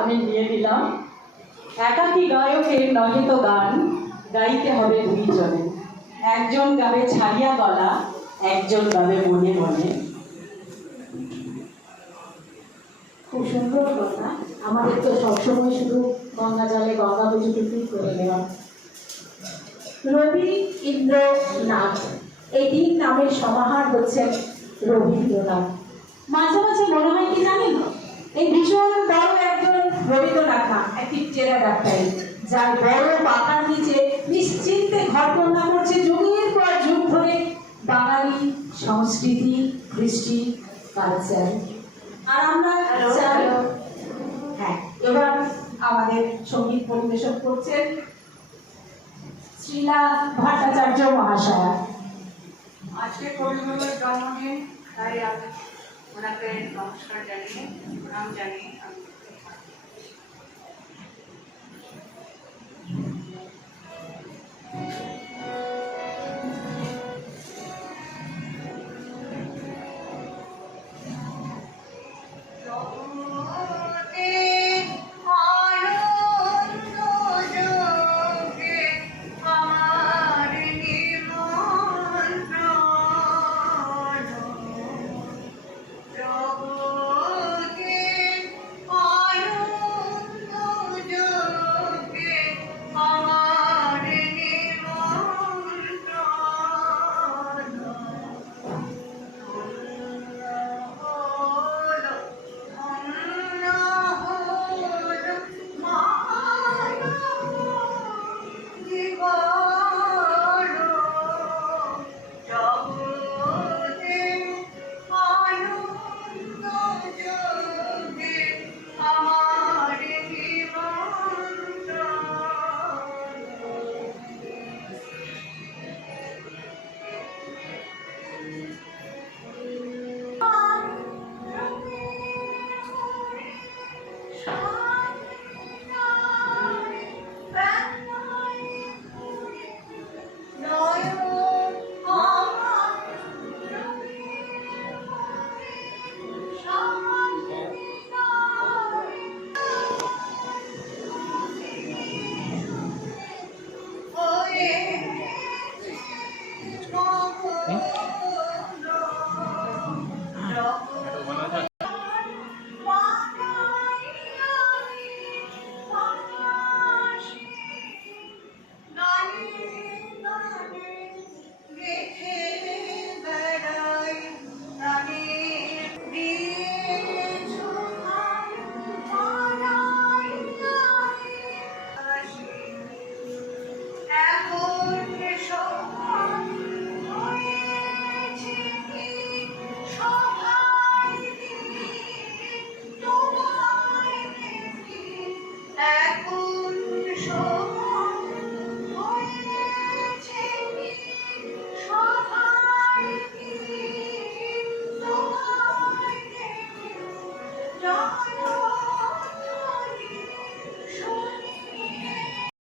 আমি নিয়ে নিলাম। একাকী গায়কের নহে তো গান, গাইতে হবে দুইজনে। একজন গাবে ছাড়িয়া গলা, একজন গাবে মনে মনে। খুব সুন্দর কথা। আমাদের তো সবসময় শুধু গঙ্গা জলে গঙ্গা পুজোটুকুই করে নেওয়া। রবি ইন্দ্র নাথ, এই তিন নামের সমাহার হচ্ছে রবীন্দ্রনাথ। মাঝে মাঝে মনে হয় কি জানেন, এই ভীষণ বড় একজন রবীন্দ্রনাথ না, একটি টেরা ডাক্তারি, যার বড় পাতার নিচে নিশ্চিন্তে ঘরকন্যা করছে যুগের পর যুগ ধরে বাঙালি সংস্কৃতি, কৃষ্টি, কালচার। আর আমরা চাই, হ্যাঁ, এবার আমাদের সঙ্গীত পরিবেশন করছেন শ্রীলা ভট্টাচার্য মহাশয়া। আজকে কবিগুরুর জন্মদিন, তাই আমি ওনাকে নমস্কার জানিয়ে প্রণাম জানিয়ে আমি